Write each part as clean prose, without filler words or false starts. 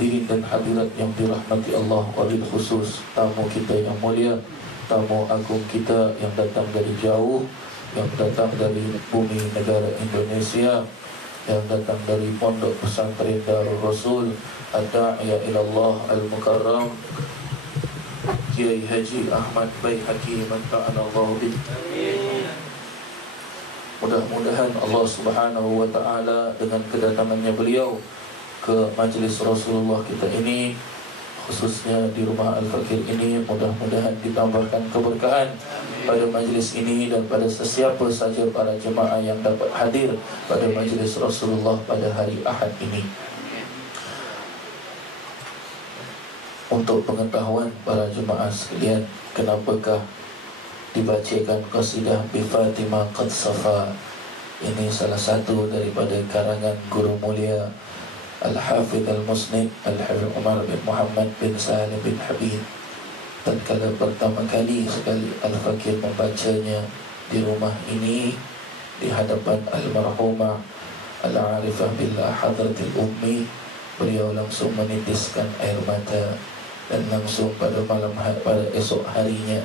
Hadirin dan hadirat yang dirahmati Allah, wabil khusus tamu kita yang mulia, tamu agung kita yang datang dari jauh, yang datang dari bumi negara Indonesia, yang datang dari Pondok Pesantren Darul Rasul Ad-Da'iya ilallah Al-Mukarram, Kiai Haji Ahmad Baihaqi Manta'anallahu bih. Mudah-mudahan Allah Subhanahu wa ta'ala dengan kedatangannya beliau ke majlis Rasulullah kita ini, khususnya di rumah Al-Fakir ini, mudah-mudahan ditambahkan keberkahan pada majlis ini dan pada sesiapa saja para jemaah yang dapat hadir pada majlis Rasulullah pada hari Ahad ini. Untuk pengetahuan para jemaah sekalian, kenapakah dibacakan qasidah Bi Fatimah Qad Safa? Ini salah satu daripada karangan guru mulia Al-Hafidh Al-Musnid Al-Hafidh Umar bin Muhammad bin Salim bin Habib. Tatkala pertama kali sekali Al-Fakir membacanya di rumah ini di hadapan Al-Marhumah Al-Arifah Billah Hadratil Ummi, beliau langsung menitiskan air mata dan langsung pada pada esok harinya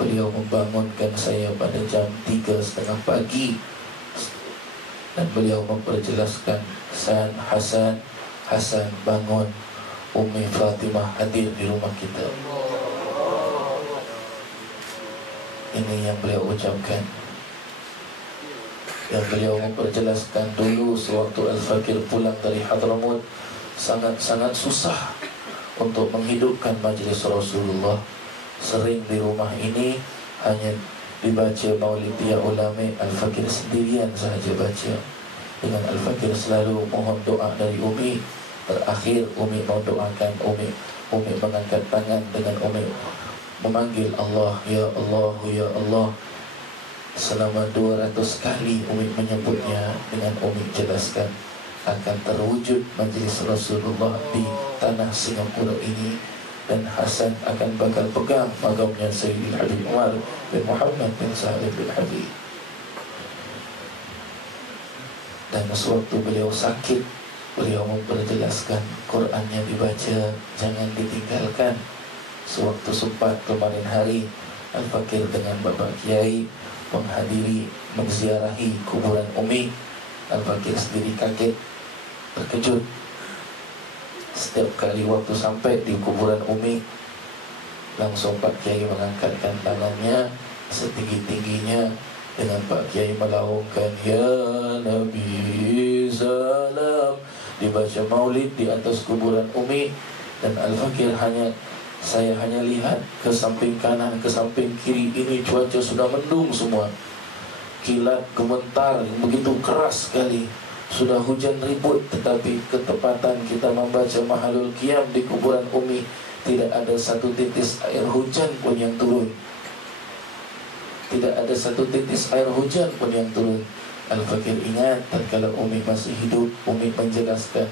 beliau membangunkan saya pada jam 3:30 pagi dan beliau memperjelaskan, Hasan bangun, Umi Fatimah hadir di rumah kita. Ini yang beliau ucapkan. Yang beliau memperjelaskan dulu sewaktu Al-Fakir pulang dari Hadramut, sangat-sangat susah untuk menghidupkan majlis Rasulullah. Sering di rumah ini hanya dibaca Maulid Ya Ulama, Al-Fakir sendirian sahaja baca. Dengan Al-Fakir selalu mohon doa dari Umi. Terakhir Umi mau doakan, Umi mengangkat tangan dengan Umi memanggil Allah, Ya Allah, Ya Allah. Selama 200 kali Umi menyebutnya, dengan Umi jelaskan akan terwujud majlis Rasulullah di tanah Singapura ini, dan Hasan akan bakal pegang magamnya Sayyidil Habib Umar bin Muhammad bin Salim bin Habib. Dan sewaktu beliau sakit, beliau memperjelaskan Qurannya dibaca, jangan ditinggalkan. Sewaktu sempat kemarin hari, Al-Fakir dengan Bapak Kiai menghadiri, menziarahi kuburan Umi. Al-Fakir sendiri kaget, terkejut. Setiap kali waktu sampai di kuburan Umi, langsung Pak Kiai mengangkatkan tangannya setinggi-tingginya dengan Pak Kiai melaungkan Ya Nabi Salam, dibaca maulid di atas kuburan Umi. Dan Al-Fakir saya hanya lihat ke samping kanan, ke samping kiri, ini cuaca sudah mendung semua, kilat gementar yang begitu keras sekali, sudah hujan ribut, tetapi ketepatan kita membaca Mahalul Qiyam di kuburan Umi, tidak ada satu titis air hujan pun yang turun. Tidak ada satu titis air hujan pun yang turun. Al-Fakir ingat tatkala Umi masih hidup, Umi menjelaskan,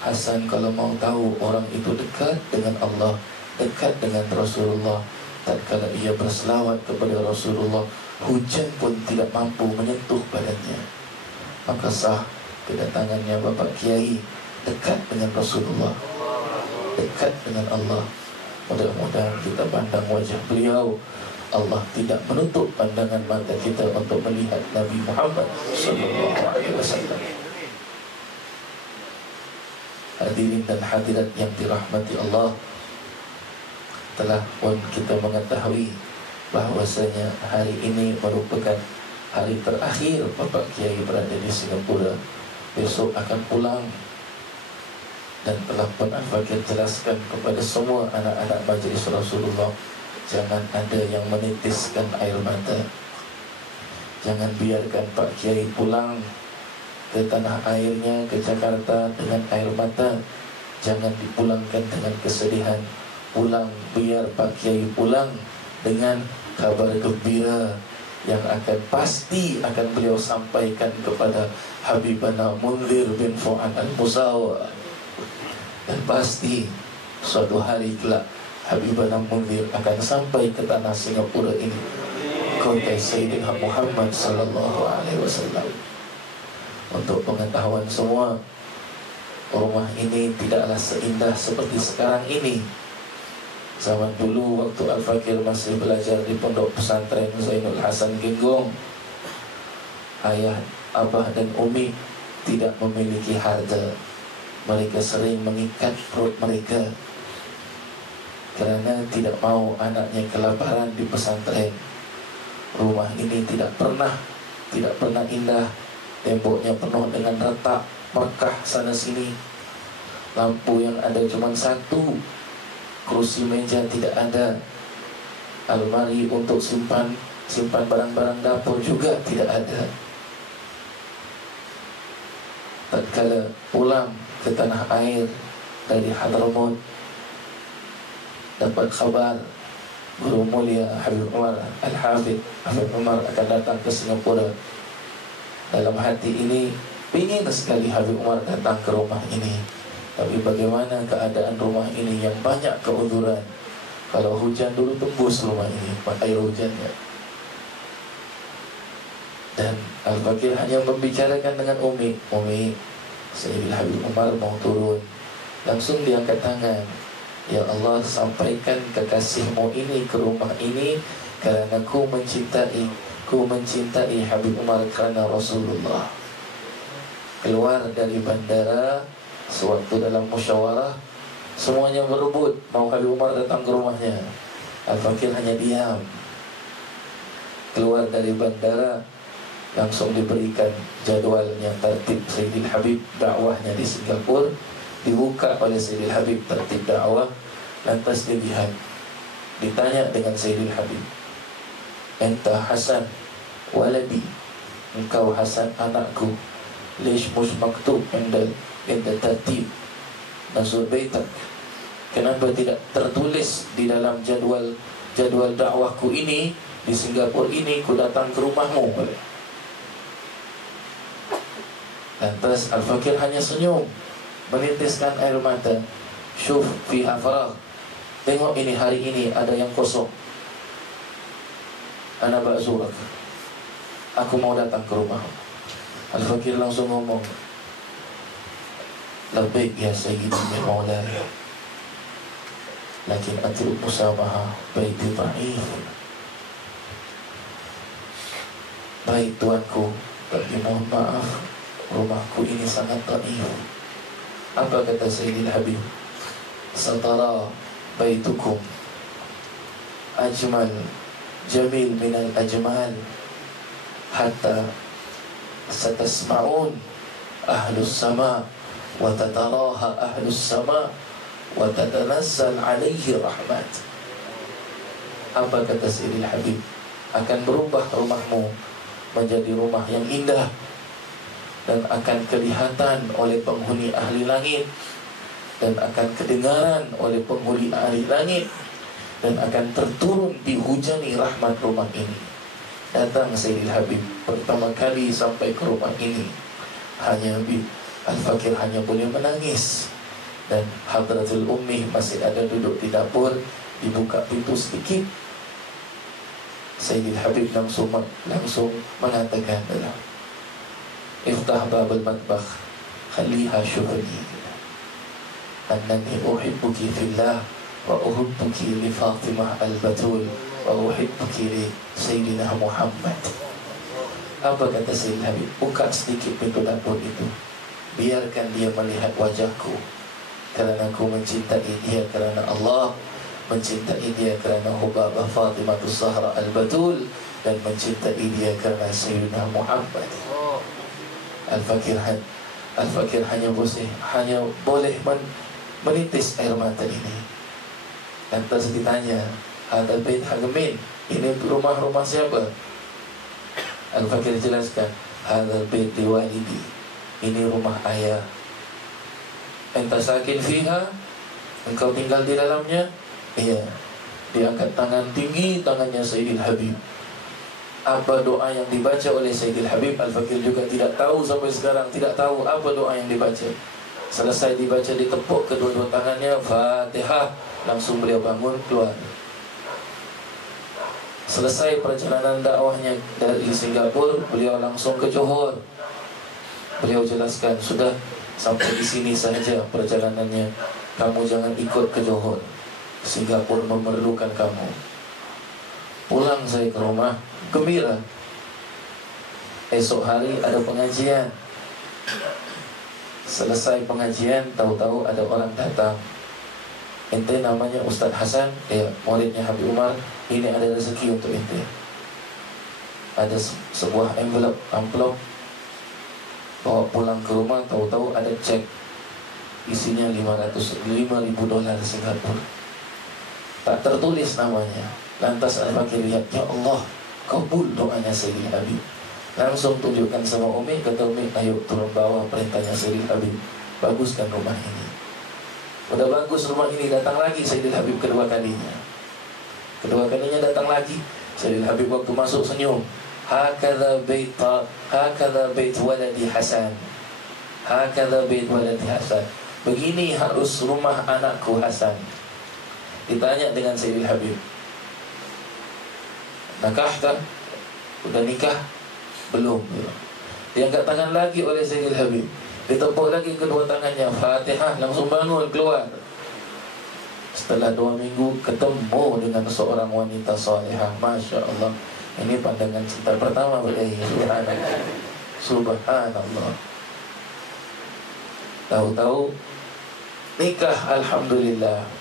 Hasan kalau mau tahu orang itu dekat dengan Allah, dekat dengan Rasulullah, tatkala ia berselawat kepada Rasulullah, hujan pun tidak mampu menyentuh badannya. Maka sah kedatangannya Bapak Kiai, dekat dengan Rasulullah, dekat dengan Allah. Mudah-mudahan kita pandang wajah beliau, Allah tidak menutup pandangan mata kita untuk melihat Nabi Muhammad SAW. Hadirin dan hadirat yang dirahmati Allah, telah pun kita mengetahui bahwasanya hari ini merupakan hari terakhir Bapak Kiai berada di Singapura. Besok akan pulang. Dan telah pun Al-Fakir jelaskan kepada semua anak-anak majlis Rasulullah, jangan ada yang menitiskan air mata. Jangan biarkan Pak Kiai pulang ke tanah airnya, ke Jakarta dengan air mata. Jangan dipulangkan dengan kesedihan. Pulang, biar Pak Kiai pulang dengan kabar gembira yang akan pasti akan beliau sampaikan kepada Habibana Munzir bin Fuad Al-Musawa. Dan pasti suatu hari kelak Habibana Munzir akan sampai ke tanah Singapura ini, kota Sayyidina Muhammad sallallahu alaihi wasallam. Untuk pengetahuan semua, rumah ini tidaklah seindah seperti sekarang ini. Zaman dulu waktu Al-Fakir masih belajar di pondok pesantren Zainul Hasan Genggong, ayah, abah dan umi tidak memiliki harta. Mereka sering mengikat perut mereka kerana tidak mau anaknya kelaparan di pesantren. Rumah ini tidak pernah indah. Temboknya penuh dengan retak, Mekah sana sini. Lampu yang ada cuma satu, kursi meja tidak ada, almari untuk simpan barang-barang dapur juga tidak ada. Tatkala pulang ke tanah air dari Hadramaut, dapat khabar Guru Mulia Habib Umar Al-Hafidh Habib Umar akan datang ke Singapura. Dalam hati ini ingin sekali Habib Umar datang ke rumah ini, tapi bagaimana keadaan rumah ini yang banyak keuzuran. Kalau hujan dulu tembus rumah ini air hujannya. Dan Al-Fakir hanya membicarakan dengan Umi, Sayyidil Habib Umar mau turun. Langsung diangkat tangan, ya Allah, sampaikan kekasihmu ini ke rumah ini, kerana ku mencintai Habib Umar kerana Rasulullah. Keluar dari bandara, sewaktu dalam musyawarah, semuanya berebut mau Habib Umar datang ke rumahnya. Al-Fakir hanya diam. Keluar dari bandara, langsung diberikan jadualnya, tertib Sayyidil Habib dakwahnya di Singapura. Dibuka oleh Sayyidil Habib tertib dakwah. Lantas dilihat, ditanya dengan Sayyidil Habib, enta Hasan waladi, engkau Hasan anakku, lish mush maktub inda tertib nazur baitak, kenapa tidak tertulis di dalam jadual dakwahku ini di Singapura ini, ku datang ke rumahmu. Lantas Al-Fakir hanya senyum, menitiskan air mata. Syuf fiha faragh, tengok ini, hari ini ada yang kosong. Ana ba'zurak, aku mau datang ke rumah. Al-Fakir langsung ngomong, labbaik ya sayyidi ya maulaya, lakin atruk musamaha baiti dha'if. Baik tuanku, tapi mohon maaf, rumahku ini sangat dhaif. Apa kata Sayyidil Habib? Satara baitukum ajmal jamil minal ajmal, hatta satasma'un ahlus sama wa tataraha ahlus sama wa tatanazzal alaihi rahmat. Apa kata Sayyidil Habib? Akan berubah rumahmu menjadi rumah yang indah, dan akan kelihatan oleh penghuni ahli langit, dan akan kedengaran oleh penghuni ahli langit, dan akan terturun dihujani rahmat rumah ini. Datang Sayyidil Habib pertama kali sampai ke rumah ini, hanya Al-Fakir hanya boleh menangis. Dan Hadratul Ummi masih ada duduk di dapur. Dibuka pintu sedikit, Sayyidil Habib langsung mengatakan, iftah babal matbakh khaliha syuhri annani uhibbuki fillah wa uhibbuki li Fatimah al-Batul wa uhibbuki li Sayyidina Muhammad. Apa kata Sayyidil Habib? Buka sedikit pintu dapur itu, biarkan dia melihat wajahku, kerana aku mencintai dia kerana Allah, mencintai dia kerana Hubabah Fatimah Zahra al-Batul, dan mencintai dia kerana Sayyidina Muhammad. Al-Fakir hanya boleh menitis air mata ini. Lantas ditanya, hadal bait hagamin, ini rumah siapa? Al-Fakir jelaskan, hadal bait liwalidi, ini rumah ayah. Enta sakin fiha, engkau tinggal di dalamnya? Iya. Diangkat tangan tinggi tangannya Sayyidil Habib. Apa doa yang dibaca oleh Sayyidil Habib, Al-Fakir juga tidak tahu sampai sekarang, tidak tahu apa doa yang dibaca. Selesai dibaca, ditepuk kedua-dua tangannya, Fatihah, langsung beliau bangun keluar. Selesai perjalanan dakwahnya dari Singapura, beliau langsung ke Johor. Beliau jelaskan, sudah Sampai di sini saja perjalanannya. Kamu jangan ikut ke Johor. Singapura memerlukan kamu. Pulang saya ke rumah, gembira. Esok hari ada pengajian. Selesai pengajian, tahu-tahu ada orang datang. Ente namanya Ustadz Hasan, muridnya Habib Umar. Ini ada rezeki untuk ente. Ada sebuah amplop. Bawa pulang ke rumah, tahu-tahu ada cek. Isinya $5.000 Singapura. Tak tertulis namanya. Lantas Al-Fakir lihat, ya Allah, kabul doanya Sayyidil Habib. Langsung tunjukkan sama Umi, kata Umi, ayo turun bawah perintahnya Sayyidil Habib, baguskan rumah ini. Udah bagus rumah ini, datang lagi Sayyidil Habib kedua kalinya. Kedua kalinya datang lagi. Sayyidil Habib waktu masuk senyum. Hakadha bait waladi Hasan. Hakadha bait waladi Hasan. Begini harus rumah anakku Hasan. Ditanya dengan Sayyidil Habib, nakahkah? Udah nikah? Belum. Diangkat tangan lagi oleh Sayyidil Habib, ditepuk lagi kedua tangannya, Fatihah, langsung bangun keluar. Setelah 2 minggu ketemu dengan seorang wanita salihah. Masya Allah. Ini pandangan cinta pertama bagi Subhanallah. Subhanallah. Tahu-tahu nikah, alhamdulillah.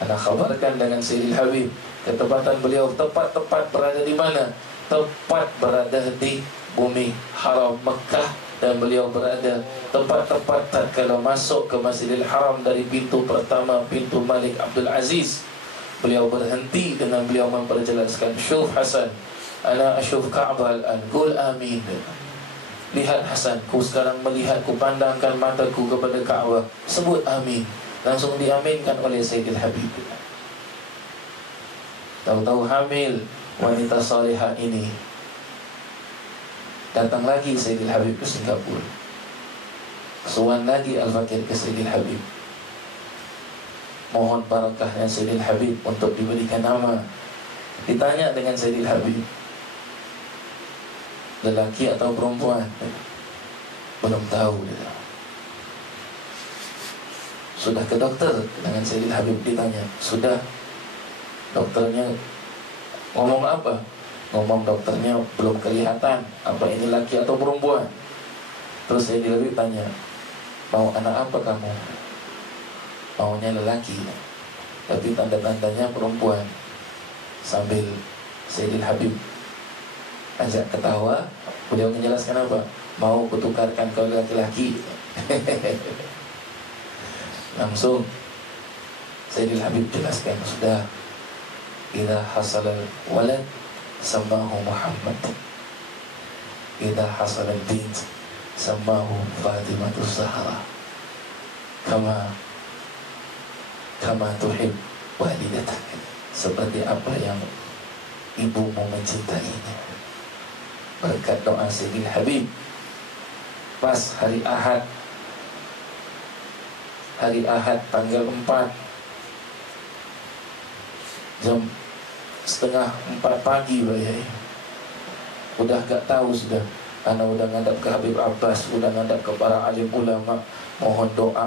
Anak kabarkan dengan Sayyidil Habib. Ketepatan beliau tepat berada di mana? Tepat berada di bumi haram Mekah. Dan beliau berada tepat tatkala masuk ke Masjidil Haram dari pintu pertama, pintu Malik Abdul Aziz. Beliau berhenti dengan beliau memperjelaskan, Syuf Hasan, ana asyuf Ka'bah al-an, qul amin. Lihat Hasan, ku sekarang melihat, ku pandangkan mataku kepada Ka'bah, sebut amin. Langsung diaminkan oleh Sayyidil Habib. Tahu-tahu hamil wanita salihah ini. Datang lagi Sayyidil Habib ke Singapura. Sowan lagi Al-Fakir ke Sayyidil Habib. Mohon barakahnya Sayyidil Habib untuk diberikan nama. Ditanya dengan Sayyidil Habib, lelaki atau perempuan? Belum tahu dia. Sudah ke dokter dengan Sayyidil Habib, ditanya. Sudah. Dokternya ngomong apa? Ngomong dokternya belum kelihatan apa ini laki atau perempuan. Terus Sayyidil Habib tanya, mau anak apa kamu? Maunya lelaki, tapi tanda-tandanya perempuan. Sambil Sayyidil Habib ajak ketawa, beliau menjelaskan apa? Mau kutukarkan kau laki-laki. Langsung Sayyidil Habib jelaskan, sudah. Idza hasala walad samahu Muhammad, idza hasala bint samahu Fatimatus Zahra, kama tuhib walidatak, seperti apa yang ibumu mencintainya. Berkat doa Sayyidil Habib, pas hari Ahad tanggal 4 jam 3:30 pagi, bayai. Udah gak tahu sudah. Ana udah ngadap ke Habib Abbas, udah ngadap ke para alim ulama, mohon doa,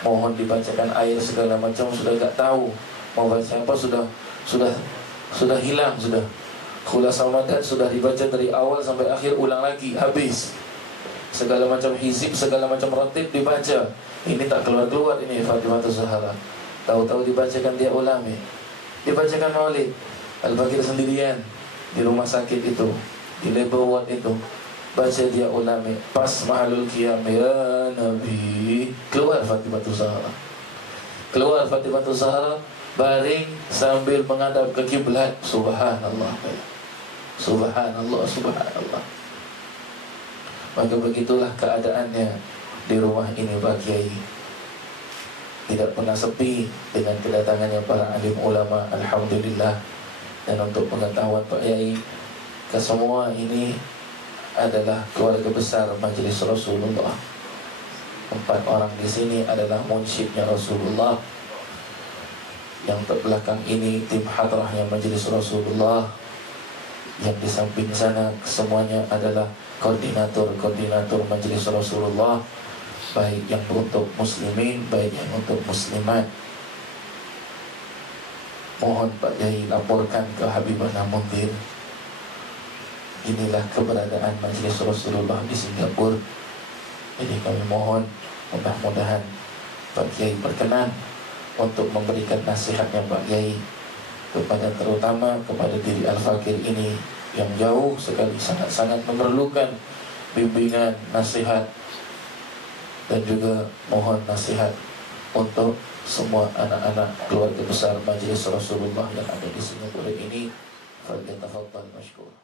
mohon dibacakan air segala macam, sudah gak tahu mau baca apa, sudah hilang sudah. Khulasah Madad sudah dibaca dari awal sampai akhir, ulang lagi, habis. Segala macam hizib, segala macam ratib dibaca. Ini tak keluar-keluar ini Fatimatus Zahra. Tahu-tahu dibacakan dia ulami, dibacakan maulid. Al-Fakir sendirian di rumah sakit itu, di labor ward itu, baca dia ulami. Pas mahalul qiyam, ya Nabi, keluar Fatimatus Zahra. Keluar Fatimatus Zahra, baring sambil menghadap ke kiblat. Subhanallah, subhanallah, subhanallah. Maka begitulah keadaannya di rumah ini Pak Kiai. Tidak pernah sepi dengan kedatangannya para alim ulama, alhamdulillah. Dan untuk pengetahuan Pak Kiai, kesemua ini adalah keluarga besar Majelis Rasulullah. 4 orang di sini adalah munsyidnya Rasulullah. Yang terbelakang ini tim hadrahnya Majelis Rasulullah. Yang di samping sana semuanya adalah koordinator Majelis Rasulullah. baik yang untuk muslimin, baik yang untuk muslimat. Mohon Pak Kiai laporkan ke Habibana Mundir, inilah keberadaan Majelis Rasulullah di Singapura. Jadi kami mohon mudah-mudahan Pak Kiai berkenan untuk memberikan nasihatnya Pak Kiai kepada, terutama kepada diri Al-Fakir ini yang jauh sekali, sangat-sangat memerlukan bimbingan, nasihat, dan juga mohon nasihat untuk semua anak-anak keluarga besar Majelis Rasulullah yang ada di Singapura ini. Falyatafaddal mashkur.